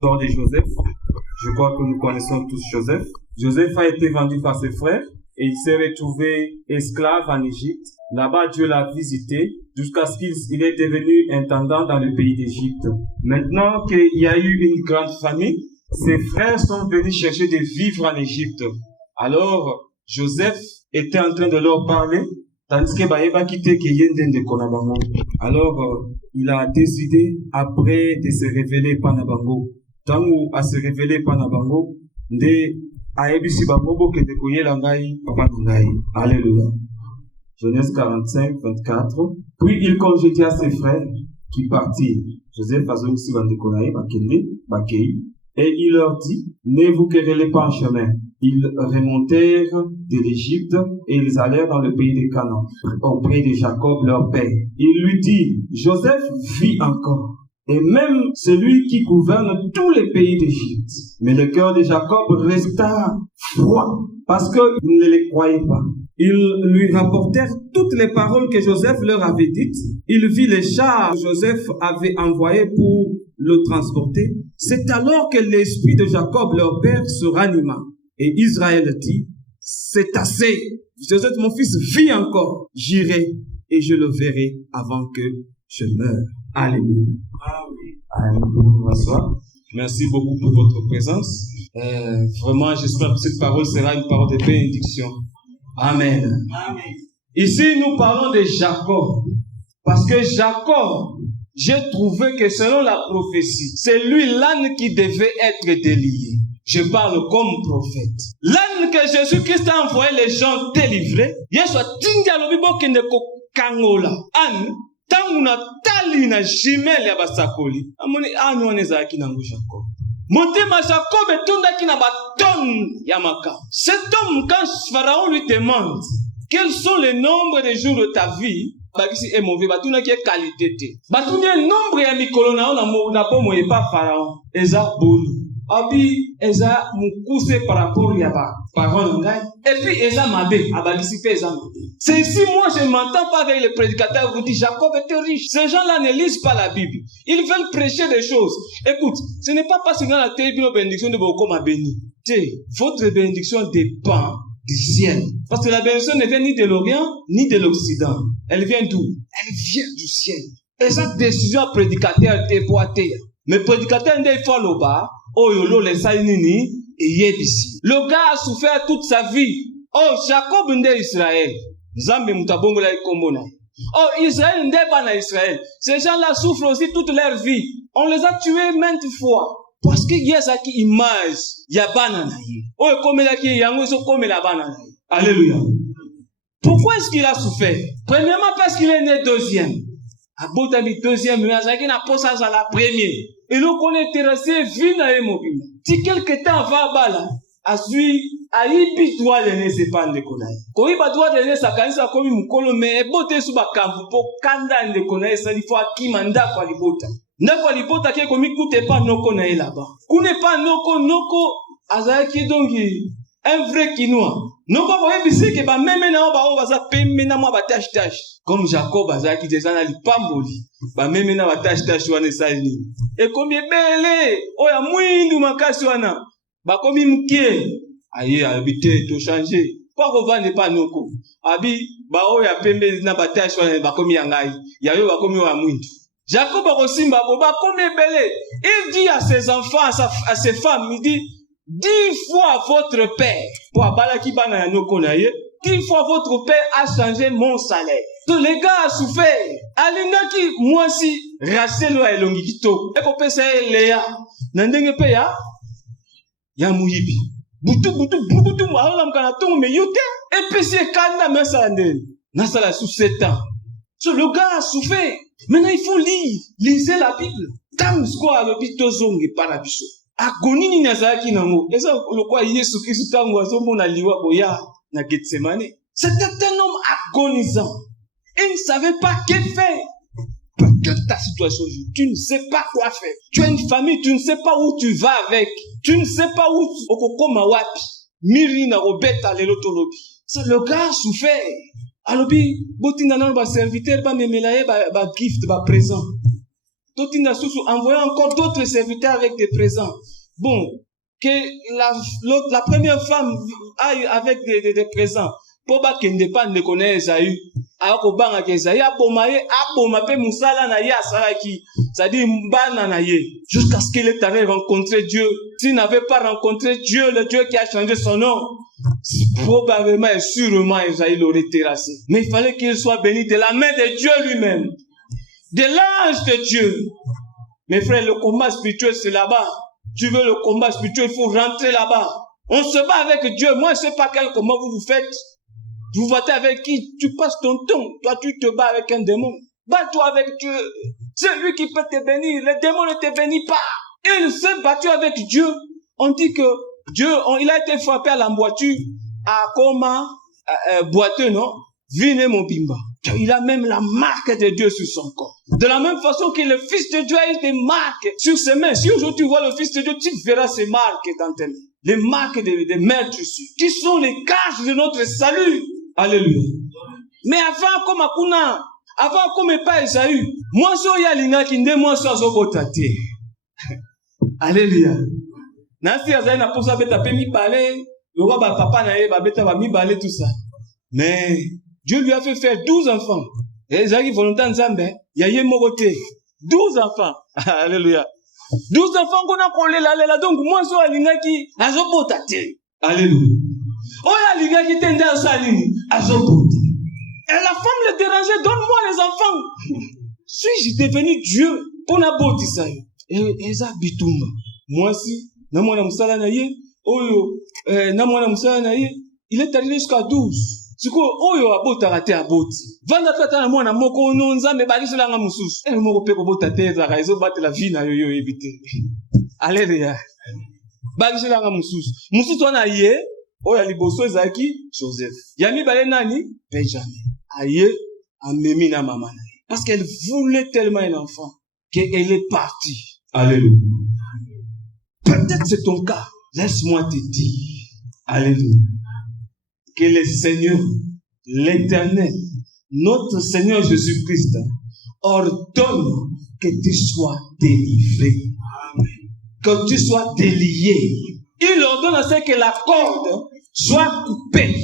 L'histoire de Joseph. Je crois que nous connaissons tous Joseph. Joseph a été vendu par ses frères et il s'est retrouvé esclave en Égypte. Là-bas, Dieu l'a visité jusqu'à ce qu'il est devenu intendant dans le pays d'Égypte. Maintenant qu'il y a eu une grande famine, ses frères sont venus chercher de vivre en Égypte. Alors, Joseph était en train de leur parler, tandis que Baïba quittait Keyenden de Konabango. Alors, il a décidé, après de se révéler Panabango, tant où à se révéler Panabango, de Aebisi Babobo que de Koyela Ngai, Papa Ngai. Alléluia. Genèse 45, 24. Puis il congédia ses frères qui partirent. Joseph a aussi Bandekonaï, Bakende, Bakei. Et il leur dit, ne vous querellez pas en chemin. Ils remontèrent de l'Égypte et ils allèrent dans le pays de Canaan, auprès de Jacob leur père. Il lui dit, Joseph vit encore, et même celui qui gouverne tous les pays d'Égypte. Mais le cœur de Jacob resta froid, parce qu'ils ne les croyaient pas. Ils lui rapportèrent toutes les paroles que Joseph leur avait dites. Il vit les chars que Joseph avait envoyés pour le transporter. C'est alors que l'esprit de Jacob, leur père, se ranima. Et Israël dit, c'est assez. Joseph, mon fils, vit encore. J'irai et je le verrai avant que je meure. Alléluia. Alléluia. Merci beaucoup pour votre présence. Vraiment, j'espère que cette parole sera une parole de bénédiction. Amen. Amen. Ici, nous parlons de Jacob. Parce que Jacob, j'ai trouvé que selon la prophétie, c'est lui l'âne qui devait être délié. Je parle comme prophète. L'âne que Jésus-Christ a envoyé les gens délivrer, Yeshua tinga lobibo kende ko kangola. Âne, tangu na tali na jimele ya basakoli. Amoni âne waneza ki nangu Jacob. Motema Jacob etondaki na batonne ya makam. Cet homme, quand Pharaon lui demande quels sont les nombres de jours de ta vie, bakisi est mauvais, batuna qui est qualité te. Batuna nombre ya mikolo na bomo et pas Pharaon. Eza bonu. Abi eza mukuse par rapport à ba parole ngai. Et puis eza mabe, abakisi pe eza mabe. C'est ici moi je m'entends pas avec les prédicateurs vous dit Jacob était riche. Ces gens-là ne lisent pas la Bible. Ils veulent prêcher des choses. Écoute, ce n'est pas parce que dans la télé bénédiction de Boko m'a béni. Votre bénédiction dépend du ciel. Parce que la bénédiction ne vient ni de l'Orient, ni de l'Occident. Elle vient d'où? Elle vient du ciel. Et cette décision prédicateur te boité. Mais prédicateur il faut le bas. Oh yolo les sainini et yebisi. Le gars a souffert toute sa vie. Oh Jacob nde Israël. Nzambe mutabongo la ikombona. Oh Israël nde bana Israël. Ces gens-là souffrent aussi toute leur vie. On les a tués maintes fois. Parce que y a ça qui image ya bana na ye. Oh comme la qui yango so comme la bana na ye. Alléluia. Pourquoi est-ce qu'il a souffert? Premièrement parce qu'il est né deuxième. Abotami deuxième, mais ça qui n'a pas ça à la première. Et donc on est terrassé vina et mobile. Si quelque temps va bala, asui aibi toi le ne c'est pas de konai. Ko iba toi le ne sa kanisa komi mukolo me bote suba kampu po kanda de konai ça il faut akimanda kwa libota. Ndako libota ke komi kute pas noko na là-bas. Kune pas noko azaki dongi un vrai quinois. Non pas pour ébisser que ba même na ba on va pembe na moi ba tâche. Comme Jacob azaki déjà na lipamboli. Ba même na ba tâche wana sali. Et combien belé oya mwindu makasi wana. Ba komi mkie. Aye habité to changer. Pas revendre pas noko. Abi ba oya pembe na ba tâche wana ba komi yangai. Ya yo ba komi wa mwindu. Jacob a reçu ba combien belé. Il dit à ses enfants à ses femmes il dit 10 fois votre père, pour abalaki bana ya noko na ye, 10 fois votre père a changé mon salaire. Donc les gars a souffert. Alingaki moi si raselo a elongi kito. Eko pesa Léa. Nandenge pe ya muyibi. Butu mwana mkana tongo me yote. Et puis c'est kanda mesande. Nasala sous 7 ans. So le gars a souffert. Maintenant il faut lire. Lisez la Bible. Tam square le bitozongi parabiso. Agonini nazaki nango. Eza lokwa Yesu Kristo tango azomona liwa boya na Getsemane. C'était un homme agonisant. Il ne savait pas que faire. Peut-être ta situation, tu ne sais pas quoi faire. Tu as une famille, tu ne sais pas où tu vas avec. Tu ne sais pas où tu okokoma wapi. Miri na robeta lelo tolobi. C'est le gars souffert. Alobi botina na ba serviteur ba memelaye ba gift ba présent. envoyer encore d'autres serviteurs avec des présents. Bon, que la première femme aille avec des présents. Pour pas qu'elle ne connaisse Esaü. Alors qu'on banga Esaü a bomaye, moussala na ye asaraki. C'est-à-dire mbana na ye. Jusqu'à ce qu'il ait allé rencontrer Dieu. S'il n'avait pas rencontré Dieu, le Dieu qui a changé son nom, probablement et sûrement Esaü l'aurait terrassé. Mais il fallait qu'il soit béni de la main de Dieu lui-même. De l'ange de Dieu. Mes frères, le combat spirituel c'est là-bas. Tu veux le combat spirituel, il faut rentrer là-bas. On se bat avec Dieu. Moi, je ne sais pas quel combat vous faites. Vous battez avec qui? Tu passes ton temps. Toi, tu te bats avec un démon. Bats-toi avec Dieu. C'est lui qui peut te bénir. Le démon ne te bénit pas. Il s'est battu avec Dieu. On dit que Dieu, il a été frappé à l'emboîture, à Koma, boiteux, non? Vine mon bimba. Il a même la marque de Dieu sur son corps. De la même façon que le Fils de Dieu a eu des marques sur ses mains. Si aujourd'hui tu vois le Fils de Dieu, tu verras ces marques dans tes mains. Les marques des maîtres qui sont les gages de notre salut. Alléluia. Mais avant, comme Akuna, avant, comme pas Esaü, moi, je suis allé kinde, moi, je suis botate. Alléluia. Nasi Azaï n'a pas ça, bêta, mi parler, le roi, papa, n'a bêta, va mi parler, tout ça. Mais, Dieu lui a fait faire 12 enfants. Et Esaü, volontaire, Nzambe, Yaye Moroté. 12 enfants. Alléluia. 12 enfants qu'on a collé là, donc, moi, je suis allé qui, azo botate. Alléluia. Oh, il y a les gars qui t'aident à salir. Et la femme le dérangeait, donne-moi les enfants. Suis-je devenu Dieu pour la beauté ça? Et ça bitumba. Moi aussi, namona musala naye, oyo, namona musala naye, il est arrivé jusqu'à 12. C'est quoi, oyo abota raté à boti. Vanda tata na mwana moko nonza me bali sala nga mususu. Et moko pe ko bota teza ka izo battre la vie na yo éviter. Alléluia. Bali sala nga mususu. Mususu wana ye. Oya liboso ezaki Joseph. Yami bale nani? Benjamin. Aye, amemi na maman. Parce qu'elle voulait tellement un enfant qu'elle est partie. Alléluia. Peut-être c'est ton cas. Laisse-moi te dire. Alléluia. Que le Seigneur, l'Éternel, notre Seigneur Jésus-Christ, ordonne que tu sois délivré. Amen. Que tu sois délié. Il ordonne à ce que la corde soit coupée.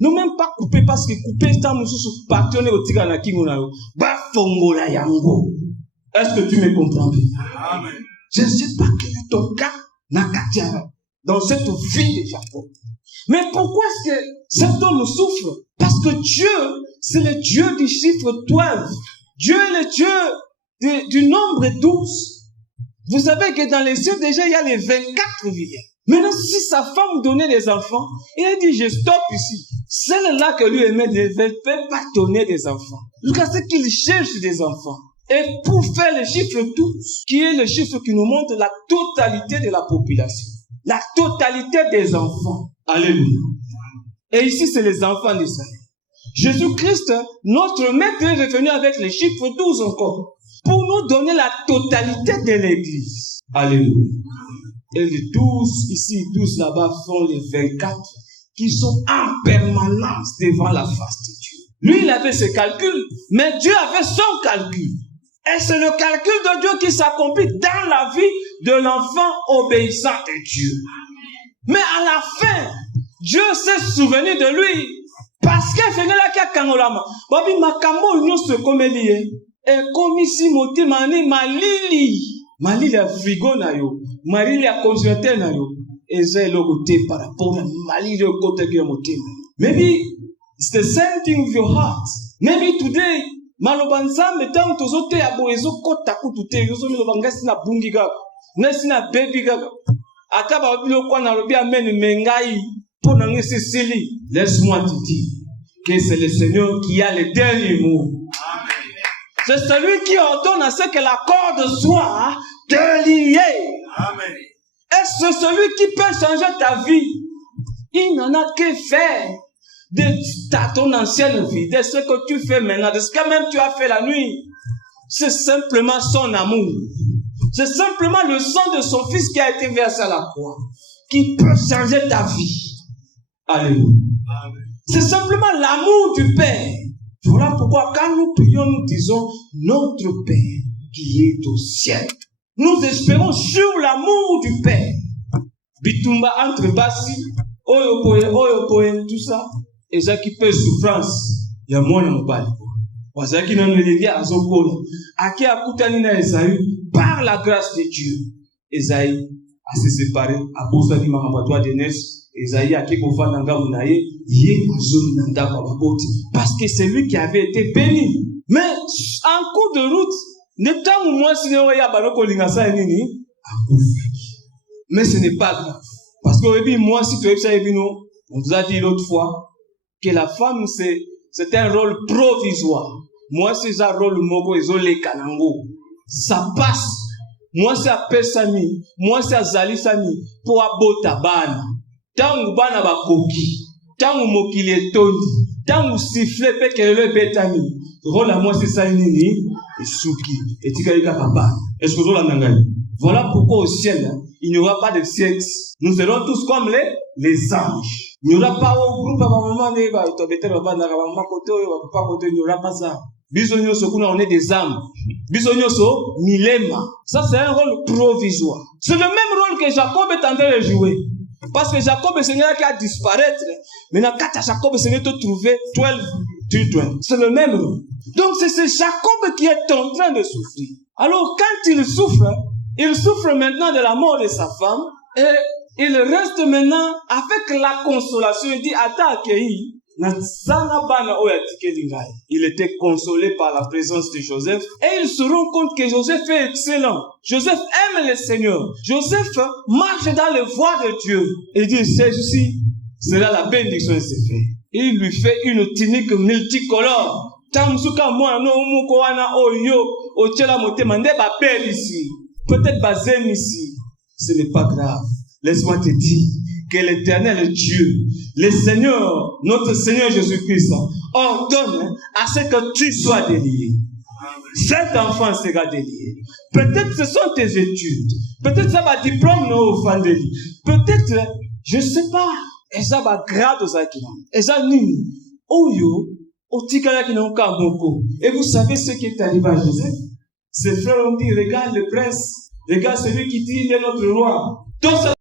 Non, même pas coupée, parce que coupée, c'est un sous partenaire au tigana kingonao. Ba fongola yango. Est-ce que tu me comprends bien? Amen. Je ne sais pas quel est ton cas, Nakatiara, dans cette vie de Jacob. Mais pourquoi est-ce que cet homme souffre? Parce que Dieu, c'est le Dieu du chiffre 12. Dieu est le Dieu du nombre 12. Vous savez que dans les cieux, déjà, il y a les 24 vieillards. Maintenant, si sa femme donnait des enfants, il a dit, je stoppe ici. Celle-là que lui aimait ne peut pas donner des enfants. Jusqu'à ce qu'il cherche des enfants. Et pour faire le chiffre 12, qui est le chiffre qui nous montre la totalité de la population. La totalité des enfants. Alléluia. Et ici, c'est les enfants d'Israël. Jésus-Christ, notre maître, est revenu avec le chiffre 12 encore. Pour nous donner la totalité de l'église. Alléluia. Et les 12 ici, 12 là-bas font les 24 qui sont en permanence devant la face de Dieu. Lui, il avait ses calculs, mais Dieu avait son calcul. Et c'est le calcul de Dieu qui s'accomplit dans la vie de l'enfant obéissant de Dieu. Mais à la fin, Dieu s'est souvenu de lui. Parce que c'est là qu'il y a Kangolama. Babi Makambo, nous se comme lié. Et comme ici, moti mani malili. Malili a frigo na yo. Malili a congélateur na yo. Et j'ai le côté par rapport à malili au côté qui est moti. Maybe it's the same thing with your heart. Maybe today, malobanza metam tozote abo ezo kota kutute yozo milobanga sina bungi gaga. Nesina baby gaga. Akaba bilo kwa na robi amen mengai. Pour n'en cécile. Laisse-moi te dire que c'est le Seigneur qui a le dernier mot. C'est celui qui ordonne à ce que la corde soit déliée. Amen. Et c'est celui qui peut changer ta vie. Il n'en a que faire de ton ancienne vie, de ce que tu fais maintenant, de ce que même tu as fait la nuit. C'est simplement son amour. C'est simplement le sang de son fils qui a été versé à la croix qui peut changer ta vie. Alléluia. C'est simplement l'amour du Père. Voilà pourquoi quand nous prions, nous disons notre Père qui est au ciel. Nous espérons sur l'amour du Père. Bitumba entre Bassi, Oyopoe, tout ça. Et ça qui fait souffrance. Il y a moins de mal. Parce qu'il y a une à Zokolo. À qui a coutani na Esaü, par la grâce de Dieu. Esaïe a se séparé, a posé di maramatoa de Nes. Esaïe a qui kofa nanga unaye, yé azoni nanda bababoti. Parce que c'est lui qui avait été béni. Mais en cours de route, ne tant ou moins si ne voyait pas le colingasa et nini, mais ce n'est pas grave. Parce que moi, si tu es on vous a dit l'autre fois que la femme, c'est un rôle provisoire. Moi, c'est un rôle moko isolé kanango. Ça passe. Moi, c'est à Pesami. Moi, c'est à Zalisami. Pour abota bana. Tant bana ba koki. Tant mokile tondi. Tant siffle pe que le betami. Rôle à moi, c'est ça, nini. Et souki. Et tikalika papa. Est-ce que vous l'avez? Voilà pourquoi au ciel, il n'y aura pas de sexe. Nous serons tous comme les anges. Il n'y aura pas au groupe, il n'y aura pas ça. On est des âmes. Ça, c'est un rôle provisoire. C'est le même rôle que Jacob est en train de jouer. Parce que Jacob est Seigneur qui a disparaître. Maintenant, quand Jacob est Seigneur te trouver 12 children. C'est le même rôle. Donc, c'est ce Jacob qui est en train de souffrir. Alors, quand il souffre maintenant de la mort de sa femme, et il reste maintenant avec la consolation. Il dit, il était consolé par la présence de Joseph, et il se rend compte que Joseph est excellent. Joseph aime le Seigneur. Joseph marche dans les voies de Dieu. Il dit, ceci sera la bénédiction de ses frères. Il lui fait une tunique multicolore. Peut-être basé ici. Ce n'est pas grave. Laisse-moi te dire que l'Éternel Dieu, le Seigneur, notre Seigneur Jésus-Christ, ordonne à ce que tu sois délié. Cet enfant sera délié. Peut-être ce sont tes études. Peut-être ça va diplôme non vendredi. Peut-être, je ne sais pas. Et ça va grade aux akina. Et ça nini. Oyo, otikala qui n'ont qu'un bon. Et vous savez ce qui est arrivé à Joseph? Ses frères ont dit, regarde le prince. Regarde celui qui dit, il est notre roi. Donc ça